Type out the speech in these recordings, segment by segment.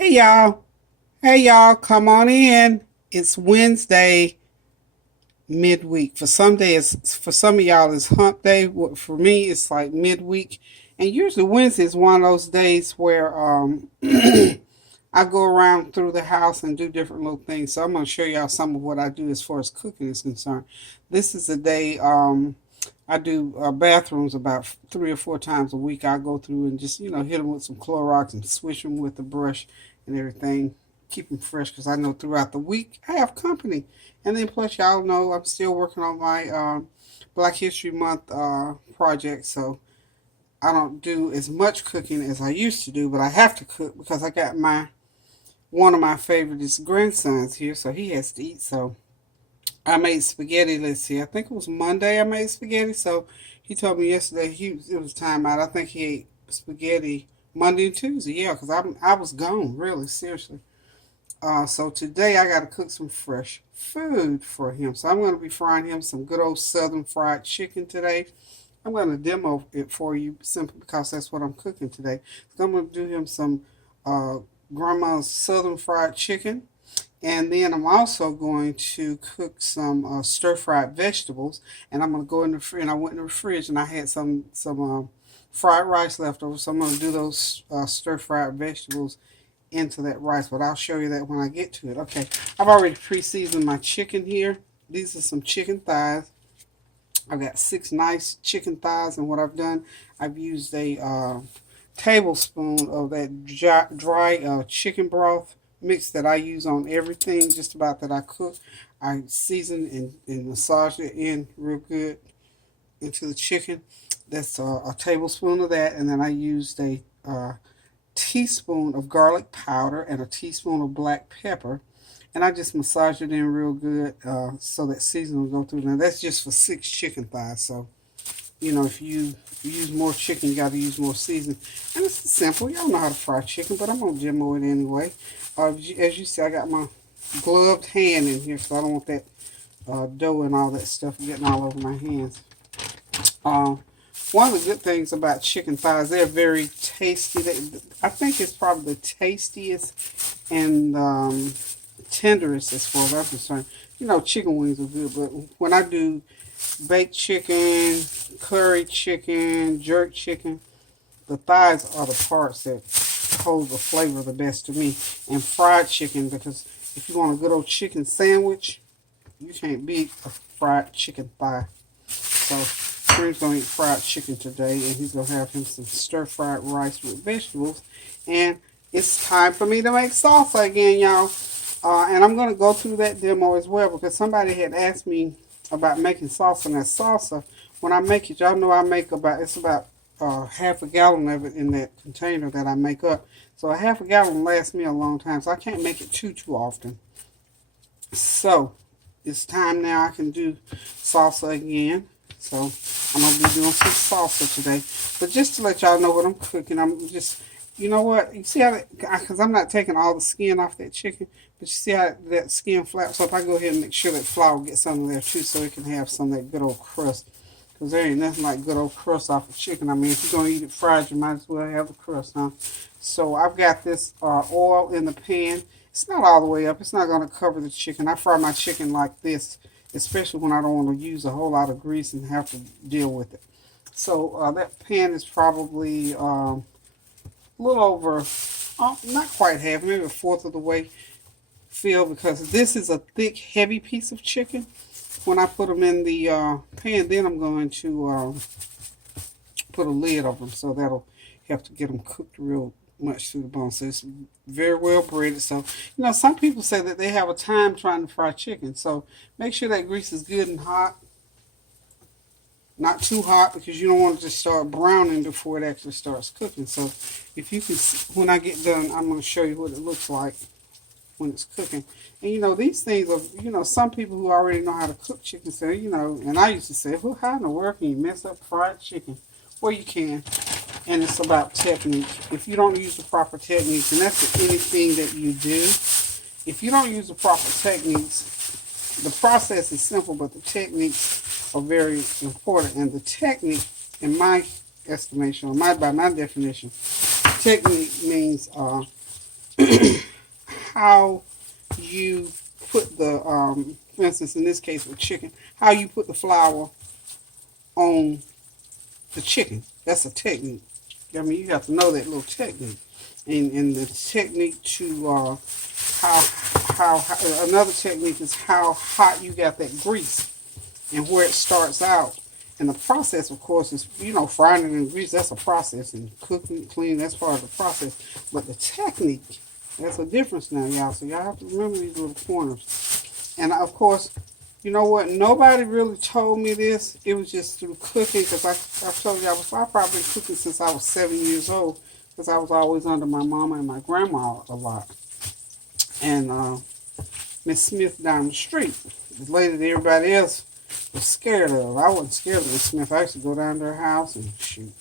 Hey y'all. Hey y'all, come on in. It's Wednesday midweek. For some of y'all it's hump day. For me it's like midweek. And usually Wednesday is one of those days where I go around through the house and do different little things. So I'm going to show y'all some of what I do as far as cooking is concerned. This is a day I do bathrooms about 3 or 4 times a week. I go through and just hit them with some Clorox and swish them with the brush and everything. Keep them fresh because I know throughout the week I have company. And then plus y'all know I'm still working on my Black History Month project. So I don't do as much cooking as I used to do, but I have to cook because I got my one of my favorite grandsons here, so he has to eat. So I made spaghetti. Let's see, I think it was Monday I made spaghetti. So he told me yesterday it was time out. I think he ate spaghetti Monday and Tuesday. Yeah, because I was gone, really, seriously. So today I got to cook some fresh food for him. So I'm going to be frying him some good old Southern fried chicken today. I'm going to demo it for you simply because that's what I'm cooking today. So I'm going to do him some uh, grandma's Southern fried chicken. And then I'm also going to cook some stir fried vegetables. And I'm going to go in the fridge. And I went in the fridge and I had some fried rice left over. So I'm going to do those stir fried vegetables into that rice. But I'll show you that when I get to it. Okay, I've already pre-seasoned my chicken here. These are some chicken thighs. I've got 6 nice chicken thighs, and what I've done, I've used a tablespoon of that dry chicken broth mix that I use on everything, just about that I cook. I season and massage it in real good into the chicken. That's a tablespoon of that, and then I used a teaspoon of garlic powder and a teaspoon of black pepper, and I just massage it in real good so that seasoning will go through. Now that's just for 6 chicken thighs, so if you use more chicken, you got to use more seasoning. And it's simple. Y'all know how to fry chicken, but I'm gonna demo it anyway. As you see, I got my gloved hand in here, so I don't want that dough and all that stuff getting all over my hands. Um, One of the good things about chicken thighs, they're very tasty. I think it's probably the tastiest and tenderest as far as I'm concerned. Chicken wings are good, but when I do baked chicken, curry chicken, jerk chicken, the thighs are the parts that hold the flavor the best to me. And fried chicken, because if you want a good old chicken sandwich, you can't beat a fried chicken thigh. So Kareem's gonna eat fried chicken today, and he's gonna have him some stir-fried rice with vegetables. And it's time for me to make salsa again, y'all. And I'm gonna go through that demo as well because somebody had asked me about making salsa. And that salsa, when I make it, y'all know I make about half a gallon of it in that container that I make up. So a half a gallon lasts me a long time, so I can't make it too often. So it's time now I can do salsa again. So I'm going to be doing some salsa today. But just to let y'all know what I'm cooking, I'm just, you know what? You see how, because I'm not taking all the skin off that chicken, but you see how that skin flaps up? I go ahead and make sure that flour gets some of there too so it can have some of that good old crust. Because there ain't nothing like good old crust off of chicken. I mean, if you're going to eat it fried, you might as well have the crust, huh? So I've got this oil in the pan. It's not all the way up. It's not going to cover the chicken. I fry my chicken like this, especially when I don't want to use a whole lot of grease and have to deal with it. So that pan is probably a little over, not quite half, maybe a fourth of the way filled because this is a thick, heavy piece of chicken. When I put them in the pan, then I'm going to put a lid over them, so that'll help to get them cooked real much to the bone. So it's very well breaded. So, some people say that they have a time trying to fry chicken. So make sure that grease is good and hot. Not too hot because you don't want it to start browning before it actually starts cooking. So if you can, when I get done, I'm going to show you what it looks like when it's cooking. And these things are, some people who already know how to cook chicken say, and I used to say, well, how in the world can you mess up fried chicken? Well, you can. And it's about technique. If you don't use the proper techniques, and that's with anything that you do, if you don't use the proper techniques, the process is simple, but the techniques are very important. And the technique, in my estimation, or by my definition, technique means how you put the, for instance, in this case with chicken, how you put the flour on the chicken. That's a technique. I mean, you have to know that little technique, and the technique to how another technique is how hot you got that grease and where it starts out. And the process, of course, is, frying it in grease. That's a process, and cooking, cleaning, that's part of the process. But the technique, that's a difference now, y'all. So y'all have to remember these little pointers. And of course, you know what? Nobody really told me this. It was just through cooking, because I've told you I've probably been cooking since I was 7 years old, because I was always under my mama and my grandma a lot. And Miss Smith down the street, the lady that everybody else was scared of. I wasn't scared of Miss Smith. I used to go down to her house and shoot.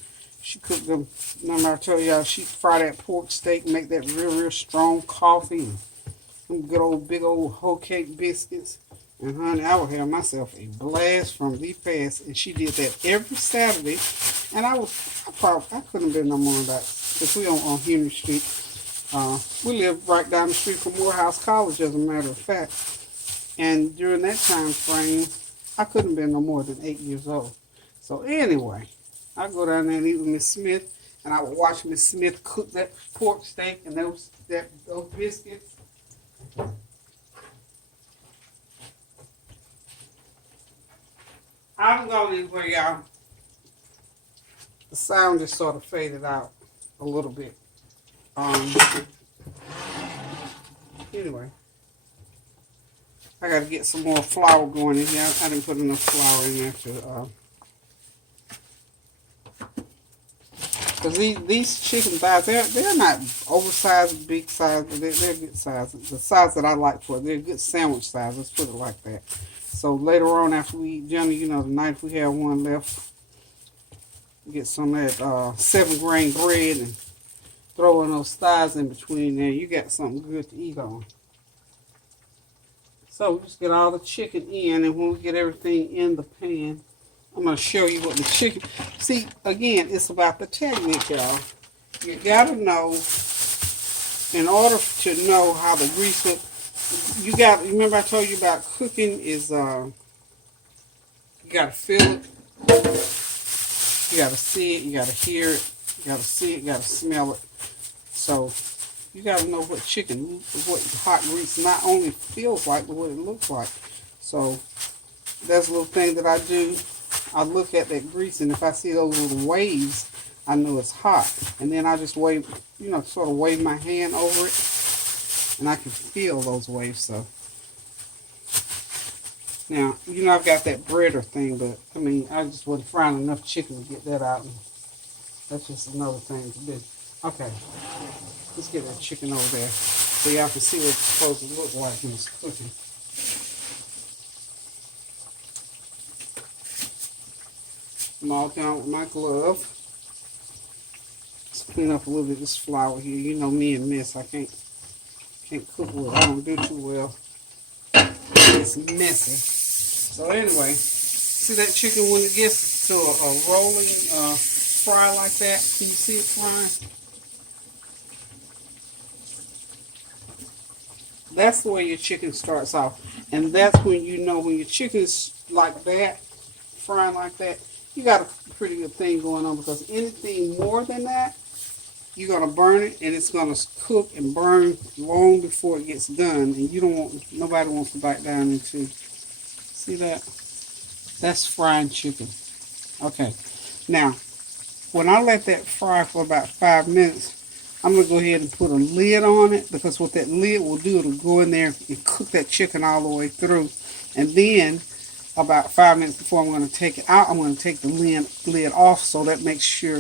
She cooked them. Remember I told y'all she'd fry that pork steak, make that real strong coffee, and them good old big old whole cake biscuits. And honey, I would have myself a blast from the past. And she did that every Saturday. And I couldn't have been no more than that, because we on Henry Street. We lived right down the street from Morehouse College, as a matter of fact. And during that time frame, I couldn't have been no more than 8 years old. So anyway, I go down there and eat with Miss Smith, and I would watch Miss Smith cook that pork steak and those biscuits. I'm going anywhere, y'all. The sound just sort of faded out a little bit. Anyway, I got to get some more flour going in here. I didn't put enough flour in there to, because these chicken thighs, they're not oversized, big size, but they're good size. The size that I like for it, they're good sandwich size. Let's put it like that. So later on, after we eat dinner, tonight if we have one left, get some of that 7-grain bread and throw in those thighs in between there. You got something good to eat on. So we just get all the chicken in, and when we get everything in the pan, I'm going to show you what the chicken... See, again, it's about the technique, y'all. You got to know, in order to know how the grease looks, remember I told you about cooking is, you got to feel it, you got to see it, you got to hear it, you got to see it, you got to smell it. So you got to know what hot grease not only feels like, but what it looks like. So that's a little thing that I do. I look at that grease, and if I see those little waves, I know it's hot. And then I just wave, sort of wave my hand over it, and I can feel those waves. So now, I've got that breader thing, but I mean, I just wasn't frying enough chicken to get that out. And that's just another thing to do. Okay, let's get that chicken over there so y'all can see what it's supposed to look like when it's cooking. I'm all down with my glove. Let's clean up a little bit of this flour here. You know me and Miss, I can't cook with it. I don't do too well. It's messy. So anyway, see that chicken when it gets to a rolling fry like that? Can you see it frying? That's the way your chicken starts off. And that's when you know when your chicken is like that, frying like that, you got a pretty good thing going on, because anything more than that, you're going to burn it, and it's going to cook and burn long before it gets done. And nobody wants to bite down into, see that? That's frying chicken. Okay. Now, when I let that fry for about 5 minutes, I'm going to go ahead and put a lid on it, because what that lid will do, it'll go in there and cook that chicken all the way through. And then, about 5 minutes before I'm going to take it out, I'm going to take the lid off, so that makes sure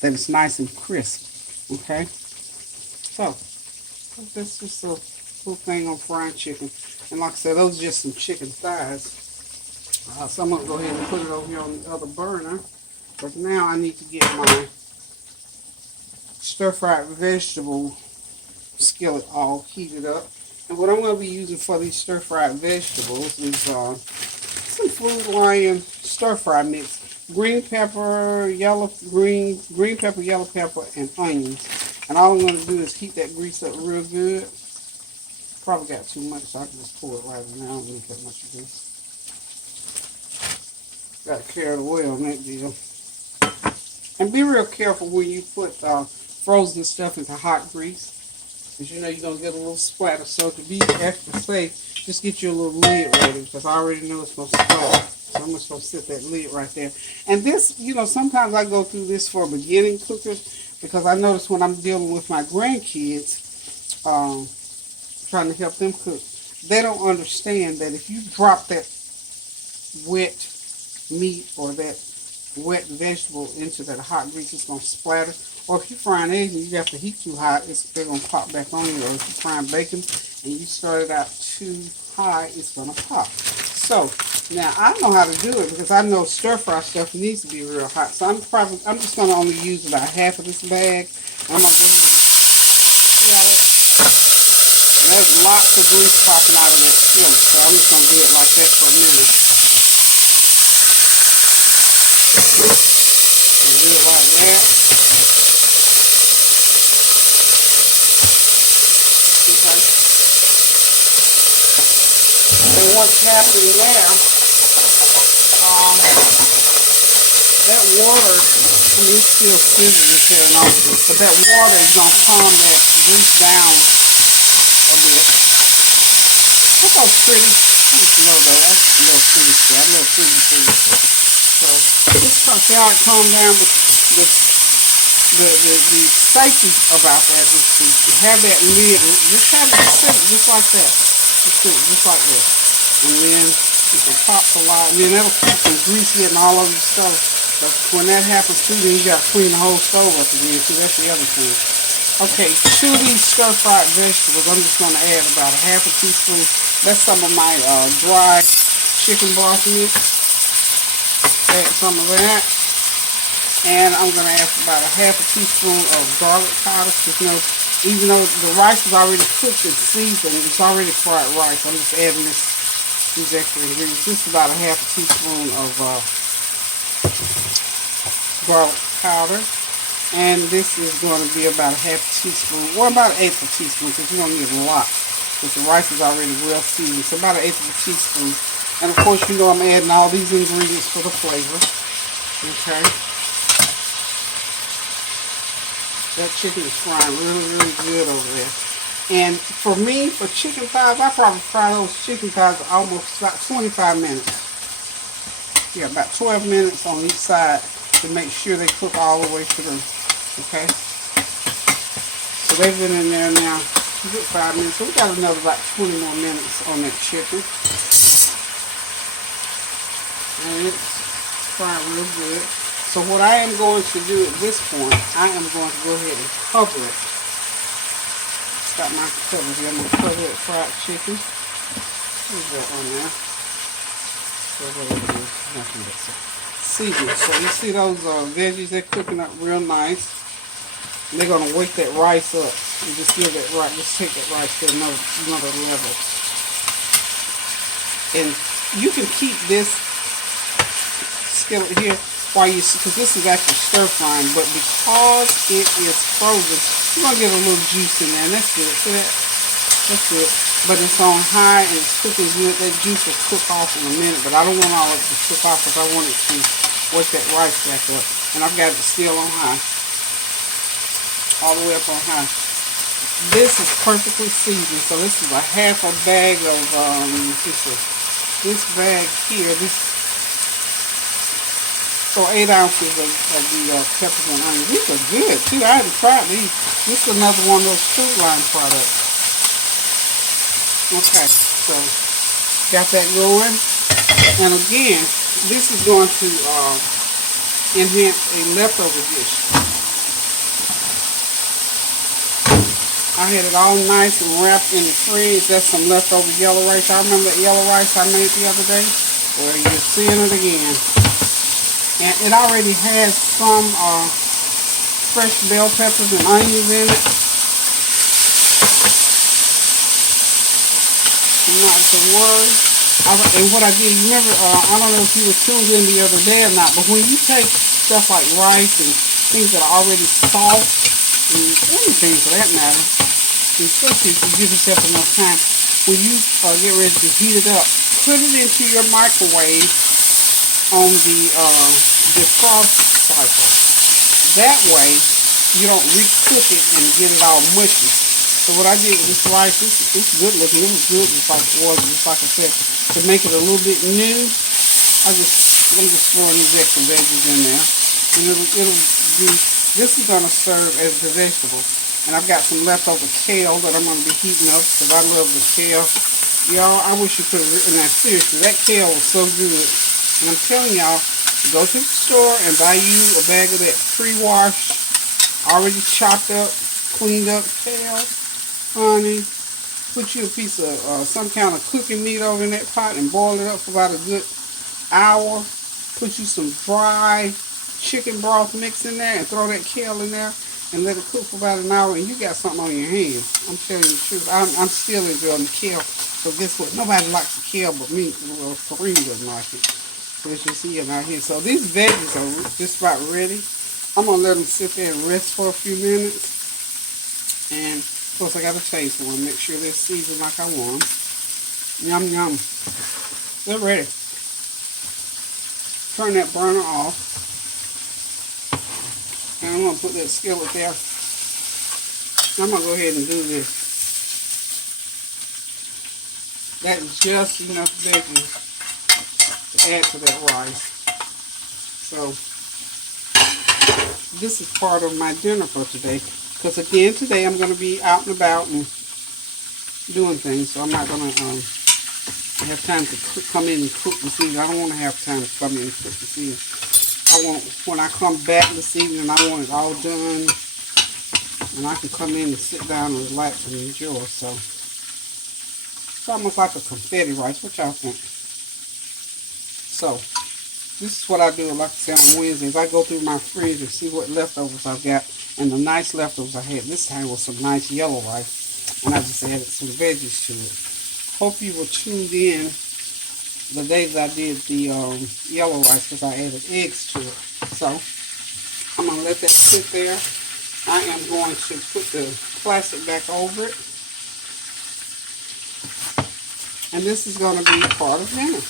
that it's nice and crisp. Okay? So, that's just a little thing on frying chicken. And like I said, those are just some chicken thighs. So I'm going to go ahead and put it over here on the other burner. But now I need to get my stir-fried vegetable skillet all heated up. And what I'm going to be using for these stir-fried vegetables is some Food Lion stir-fry mix. Green pepper, yellow pepper, and onions. And all I'm going to do is heat that grease up real good. Probably got too much, so I can just pour it right now. I don't need that much grease. Got carried away on that deal. And be real careful when you put frozen stuff into hot grease. Because you know you're going to get a little splatter. So to be extra safe, just get you a little lid ready. Because I already know it's going to splatter. So I'm just going to set that lid right there. And this, you know, sometimes I go through this for beginning cookers. Because I notice when I'm dealing with my grandkids, trying to help them cook, they don't understand that if you drop that wet meat or that wet vegetable into that hot grease, it's going to splatter. Or if you're frying eggs and you got the heat too hot, they're going to pop back on you. Or if you're frying bacon and you start it out too high, it's going to pop. So now I know how to do it because I know stir fry stuff needs to be real hot. So I'm just going to only use about half of this bag. I'm going to go ahead and see how that. There's lots of grease popping out of that skillet, so I'm just going to do it like that for a minute. So do it like that. Okay. And what's happening there, that water, I mean, it's still sizzling and tearing off, but that water is going to calm that grease down a bit. That looks pretty. I just love that. That's a little pretty stuff. I love pretty things. So just see how it calm down. The safety about that is to have that lid. Just have it sit just like that. Just sit just like that. And then if it pops a lot, and then that'll keep some grease getting all over your stove. But when that happens too, then you got to clean the whole stove up again too. That's the other thing. Okay, to these stir-fried vegetables, I'm just going to add about a half a teaspoon. That's some of my dry chicken broth mix. Add some of that. And I'm going to add about a half a teaspoon of garlic powder. Because, you know, even though the rice is already cooked and seasoned, it's already fried rice. I'm just adding these extra ingredients. Just about a half a teaspoon of garlic powder. And this is going to be about a half a teaspoon, or about an eighth of a teaspoon, because you're going to need a lot, because the rice is already well seasoned. So about an eighth of a teaspoon. And of course, you know I'm adding all these ingredients for the flavor. Okay. That chicken is frying really, really good over there. And for me, for chicken thighs, I probably fry those chicken thighs almost about 25 minutes. Yeah, about 12 minutes on each side to make sure they cook all the way through. Okay, so they've been in there now a good 5 minutes. So we got another about 20 more minutes on that chicken. And it's frying real good. So what I am going to do at this point, I am going to go ahead and cover it. It's got my cover here. I'm going to cover it fried chicken. There's that one there. So what it is, nothing but seasoning. So you see those veggies, they're cooking up real nice. And they're going to wake that rice up. And just give that rice, just take that rice to another level. And you can keep this skillet here while you, because this is actually stir frying, but because it is frozen, you're going to get a little juice in there. And that's good. See that? That's good. But it's on high and it's cooking good. That juice will cook off in a minute, but I don't want all of it to cook off because I want it to wake that rice back up. And I've got it still on high. All the way up on high. This is perfectly seasoned. So this is a half a bag of, this bag here, so 8 ounces of the peppers and onions. These are good too. I haven't tried these. This is another one of those Food Line products. Okay, so got that going. And again, this is going to enhance a leftover dish. I had it all nice and wrapped in the fridge. That's some leftover yellow rice. I remember that yellow rice I made the other day. Well, you're seeing it again. And it already has some fresh bell peppers and onions in it. Not to worry. And what I did, remember, I don't know if you were tuned in the other day or not, but when you take stuff like rice and things that are already soft, and anything for that matter. And especially if you give yourself enough time. When you get ready to heat it up, put it into your microwave on the defrost cycle. That way, you don't recook it and get it all mushy. So what I did with this rice, it's good looking. It was good, just like it was, just like I said. To make it a little bit new, I'm just throwing these extra veggies in there, and it'll be. This is gonna serve as the vegetables, and I've got some leftover kale that I'm gonna be heating up because I love the kale. Y'all, I wish you could have written that. Seriously, that kale was so good, and I'm telling y'all, go to the store and buy you a bag of that pre-washed, already chopped up, cleaned up kale. Honey, put you a piece of some kind of cooking meat over in that pot and boil it up for about a good hour. Put you some dry chicken broth mix in there and throw that kale in there and let it cook for about an hour, and you got something on your hands. I'm telling you the truth. I'm still enjoying the kale. So guess what? Nobody likes the kale but me. Well, Kareem doesn't like it. So as you see it out here. So these veggies are just about ready. I'm going to let them sit there and rest for a few minutes. And of course, I got to taste one. Make sure they're seasoned like I want them. Yum, yum. They're ready. Turn that burner off. And I'm going to put that skillet there. I'm going to go ahead and do this. That is just enough veggies to add to that rice. So, this is part of my dinner for today. Because again, today I'm going to be out and about and doing things, so I'm not going to have time to come in and cook this evening. I don't want to have time to come in and cook this evening. I want, when I come back this evening, I want it all done, and I can come in and sit down and relax and enjoy. So, it's almost like a confetti rice. What y'all think? So, this is what I do, like I said, on Wednesdays. I go through my fridge and see what leftovers I've got. And the nice leftovers I had this time was some nice yellow rice. And I just added some veggies to it. Hope you were tuned in the days I did the yellow rice because I added eggs to it. So, I'm going to let that sit there. I am going to put the plastic back over it. And this is going to be part of dinner.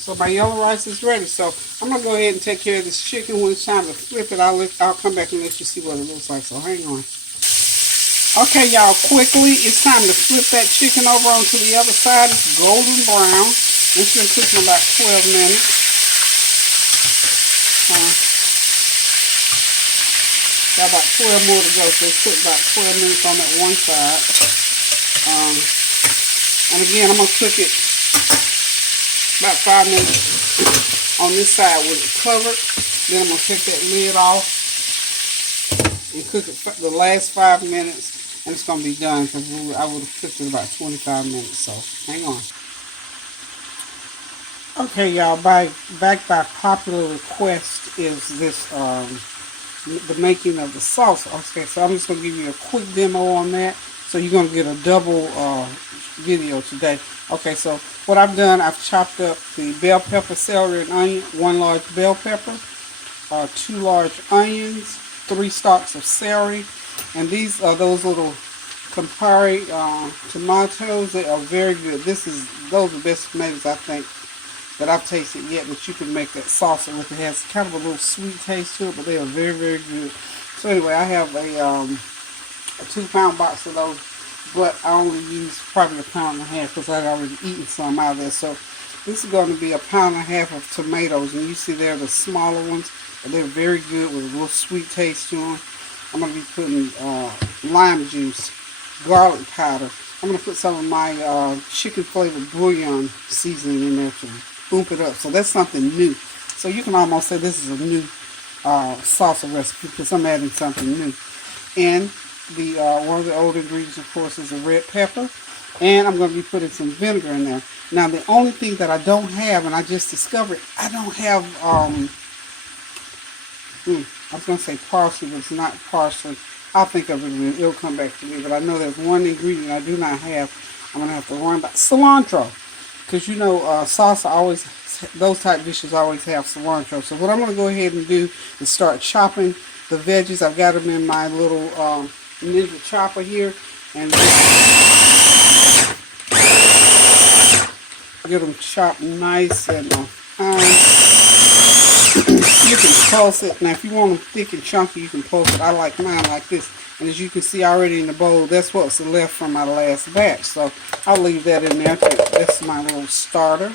So my yellow rice is ready. So I'm going to go ahead and take care of this chicken. When it's time to flip it, I'll come back and let you see what it looks like. So hang on. Okay, y'all, quickly, it's time to flip that chicken over onto the other side. It's golden brown. It's been cooking about 12 minutes. Got about 12 more to go, so it's cooked about 12 minutes on that one side. And again, I'm going to cook it about 5 minutes on this side with it covered. Then I'm going to take that lid off and cook it for the last 5 minutes, and it's going to be done because I would have cooked it about 25 minutes. So hang on. Okay, y'all, back by popular request is this the making of the salsa. Okay, so I'm just going to give you a quick demo on that. So you're going to get a double video today. Okay, so what I've done, I've chopped up the bell pepper, celery, and onion, 1 large bell pepper, 2 large onions, 3 stalks of celery, and these are those little Campari tomatoes. They are very good. Those are the best tomatoes I think that I've tasted yet that you can make that salsa with. It has kind of a little sweet taste to it, but they are very, very good. So anyway, I have a 2-pound box of those, but I only use probably 1.5 pounds because I'd already eaten some out of there. So this is going to be 1.5 pounds of tomatoes, and you see there the smaller ones, and they're very good with a little sweet taste to them. I'm going to be putting lime juice, garlic powder. I'm going to put some of my chicken flavored bouillon seasoning in there to boomp it up. So that's something new. So you can almost say this is a new salsa recipe because I'm adding something new. And the one of the old ingredients, of course, is a red pepper. And I'm going to be putting some vinegar in there. Now, the only thing that I don't have, and I just discovered, I don't have, I was going to say parsley, but it's not parsley. I'll think of it and it'll come back to me. But I know there's one ingredient I do not have. I'm going to have to learn about cilantro. Because, you know, salsa always those type dishes always have cilantro. So what I'm going to go ahead and do is start chopping the veggies. I've got them in my little Ninja chopper here, and get them chopped nice and fine. You can pulse it. Now if you want them thick and chunky, you can pulse it. I like mine like this. And as you can see already in the bowl, that's what's left from my last batch. So I'll leave that in there too. That's my little starter.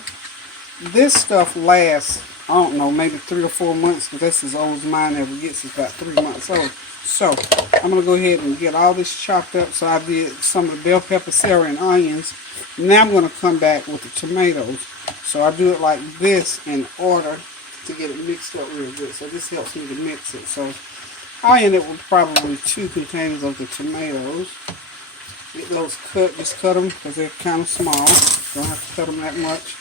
This stuff lasts, I don't know, maybe 3 or 4 months, because that's as old as mine ever gets. It's about 3 months old. So I'm going to go ahead and get all this chopped up. So I did some of the bell pepper, celery, and onions. Now I'm going to come back with the tomatoes. So I do it like this in order to get it mixed up real good. So this helps me to mix it. So I end up with probably 2 containers of the tomatoes. Get those cut, just cut them because they're kind of small. Don't have to cut them that much.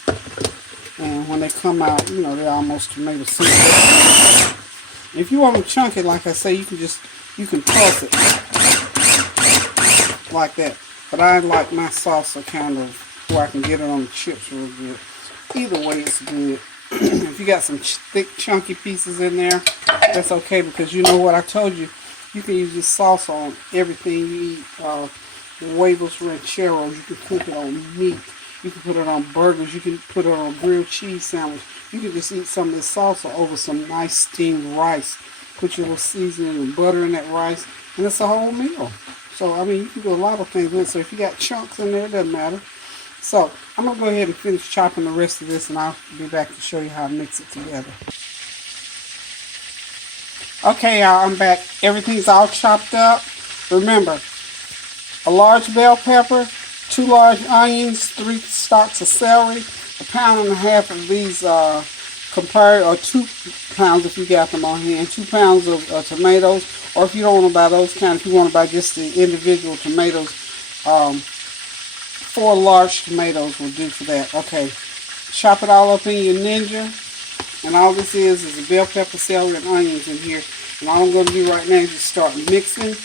And when they come out, you know, they're almost tomato soup. If you want to chunk it, like I say, you can pulse it like that. But I like my salsa kind of where I can get it on the chips real good. Either way, it's good. If you got some thick, chunky pieces in there, that's okay, because you know what I told you. You can use this salsa on everything you eat. Huevos rancheros, you can cook it on meat. You can put it on burgers. You can put it on a grilled cheese sandwich. You can just eat some of this salsa over some nice steamed rice. Put your little seasoning and butter in that rice, and it's a whole meal. So, I mean, you can do a lot of things with it. So if you got chunks in there, it doesn't matter. So I'm going to go ahead and finish chopping the rest of this, and I'll be back to show you how to mix it together. Okay, y'all, I'm back. Everything's all chopped up. Remember, a large bell pepper, 2 large onions, 3 stalks of celery, 1.5 pounds of these compared, or 2 pounds if you got them on hand, 2 pounds of tomatoes, or if you don't want to buy those kind, if you want to buy just the individual tomatoes, 4 large tomatoes will do for that. Okay, chop it all up in your Ninja, and all this is the bell pepper, celery, and onions in here. And all I'm going to do right now is just start mixing.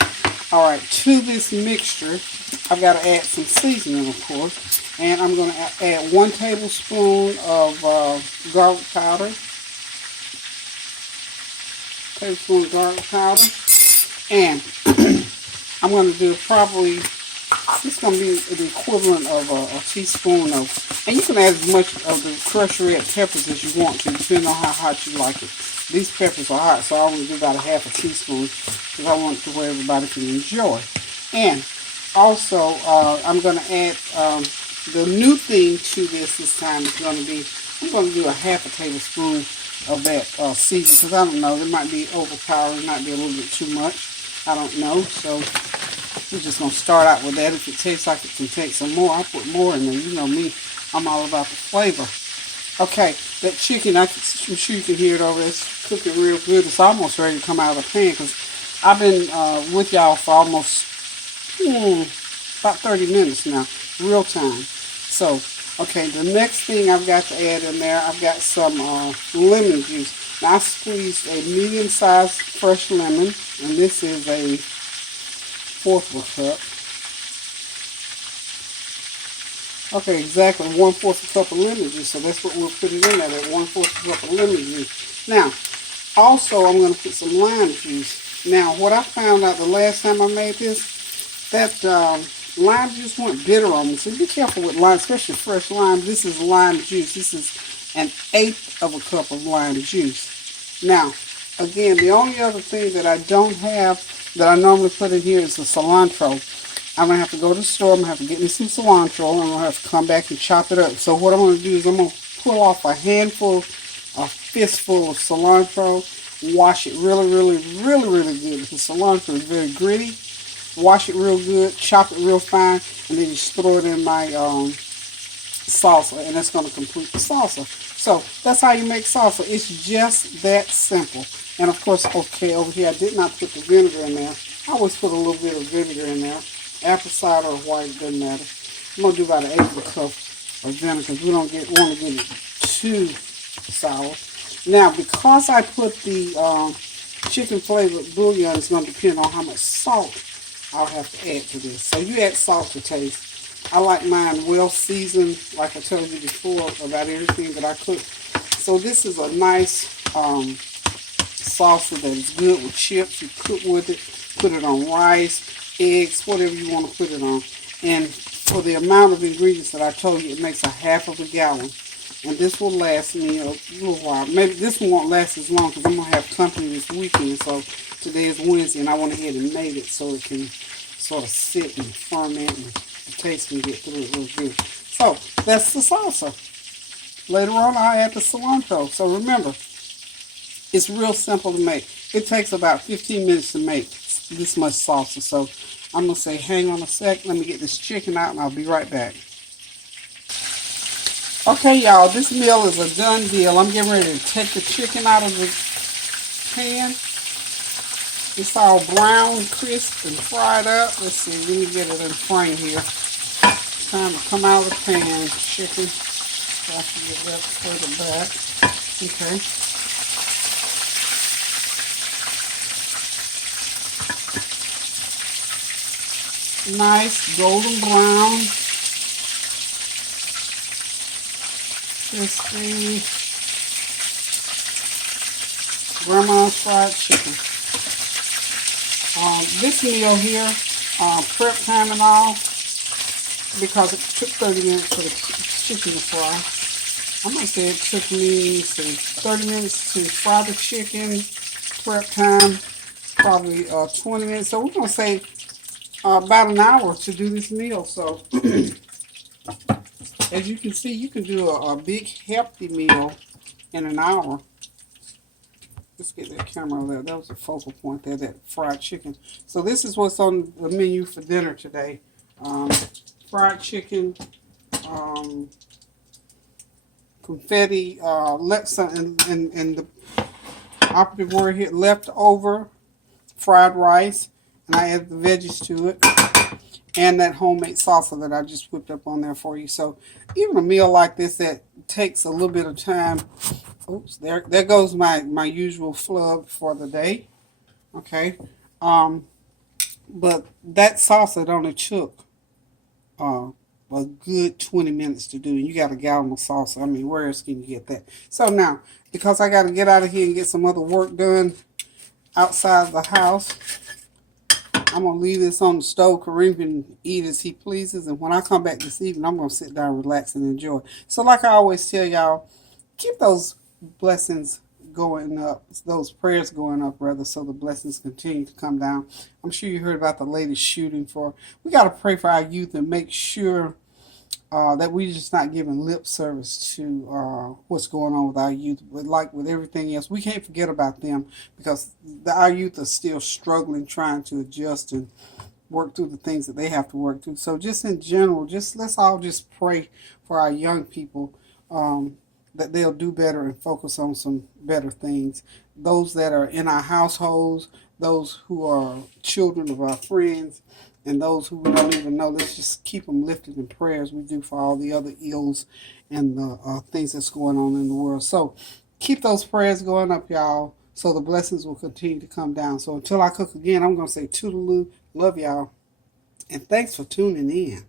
Alright, to this mixture, I've got to add some seasoning, of course. And I'm going to add 1 tablespoon of garlic powder. Tablespoon of garlic powder. And I'm going to do probably, it's going to be the equivalent of a teaspoon of, and you can add as much of the crushed red peppers as you want to, depending on how hot you like it. These peppers are hot, so I want to do about a half a teaspoon, because I want it to where everybody can enjoy. And also, I'm going to add, the new thing to this time is going to be, I'm going to do a half a tablespoon of that seasoning, because I don't know, it might be overpowering, it might be a little bit too much. I don't know, so we're just going to start out with that. If it tastes like it can take some more, I'll put more in there. You know me, I'm all about the flavor. Okay, that chicken, I'm sure you can hear it over there. It's cooking real good. It's almost ready to come out of the pan, because I've been with y'all for almost about 30 minutes now, real time. So, okay, the next thing I've got to add in there, I've got some lemon juice. Now, I squeezed a medium-sized fresh lemon, and this is a 1/4 of a cup. Okay, exactly 1/4 cup of lemon juice. So that's what we'll put it in there, that 1/4 cup of lemon juice. Now, also I'm going to put some lime juice. Now, what I found out the last time I made this, that lime juice went bitter on me. So be careful with lime, especially fresh lime. This is lime juice. This is 1/8 of a cup of lime juice. Now, again, the only other thing that I don't have that I normally put in here is the cilantro. I'm going to have to go to the store, I'm going to have to get me some cilantro, and I'm going to have to come back and chop it up. So what I'm going to do is I'm going to pull off a handful, a fistful of cilantro, wash it really good, because cilantro is very gritty. Wash it real good, chop it real fine, and then just throw it in my salsa, and that's going to complete the salsa. So that's how you make salsa. It's just that simple. And of course, okay, over here I did not put the vinegar in there. I always put a little bit of vinegar in there. Apple cider or white, it doesn't matter. I'm going to do about 1/8 cup of vinegar, because we don't want to get it too sour. Now, because I put the chicken flavored bouillon, it's going to depend on how much salt I'll have to add to this. So you add salt to taste. I like mine well seasoned, like I told you before about everything that I cook. So this is a nice salsa that is good with chips. You cook with it, put it on rice, eggs, whatever you want to put it on. And for the amount of ingredients that I told you, it makes a half of a gallon. And this will last me a little while. Maybe this one won't last as long because I'm going to have company this weekend. So today is Wednesday and I went ahead and made it so it can sort of sit and ferment and the taste can get through it real good. So that's the salsa. Later on I'll add the cilantro. So remember, it's real simple to make. It takes about 15 minutes to make this much salsa. So I'm going to say hang on a sec. Let me get this chicken out and I'll be right back. Okay, y'all, this meal is a done deal. I'm getting ready to take the chicken out of the pan. It's all brown, crisp, and fried up. Let's see, let me get it in frame here. Time to come out of the pan. Chicken. So I should get that further back. Okay. Nice golden brown. Crispy. Grandma's fried chicken. This meal here, prep time and all, because it took 30 minutes for the chicken to fry. I'm going to say it took me, 30 minutes to fry the chicken. Prep time, probably 20 minutes. So we're going to say about an hour to do this meal. So as you can see, you can do a big healthy meal in an hour. Let's get that camera there. That was a focal point there, that fried chicken. So this is what's on the menu for dinner today. Fried chicken, confetti, and the operative word here, leftover fried rice. And I add the veggies to it. And that homemade salsa that I just whipped up on there for you. So even a meal like this that takes a little bit of time. Oops, there goes my usual flub for the day. Okay. But that salsa only took a good 20 minutes to do. And you got a gallon of salsa. I mean, where else can you get that? So now, because I got to get out of here and get some other work done outside the house, I'm going to leave this on the stove. Kareem can eat as he pleases. And when I come back this evening, I'm going to sit down, relax, and enjoy. So like I always tell y'all, keep those blessings going up, those prayers going up, rather, so the blessings continue to come down. I'm sure you heard about the latest shooting. We got to pray for our youth and make sure that we're just not giving lip service to what's going on with our youth. But like with everything else, we can't forget about them because our youth are still struggling, trying to adjust and work through the things that they have to work through. So just in general, let's all just pray for our young people, that they'll do better and focus on some better things. Those that are in our households, those who are children of our friends, and those who we don't even know, let's just keep them lifted in prayer as we do for all the other ills and the things that's going on in the world. So keep those prayers going up, y'all, so the blessings will continue to come down. So until I cook again, I'm going to say toodaloo, love y'all, and thanks for tuning in.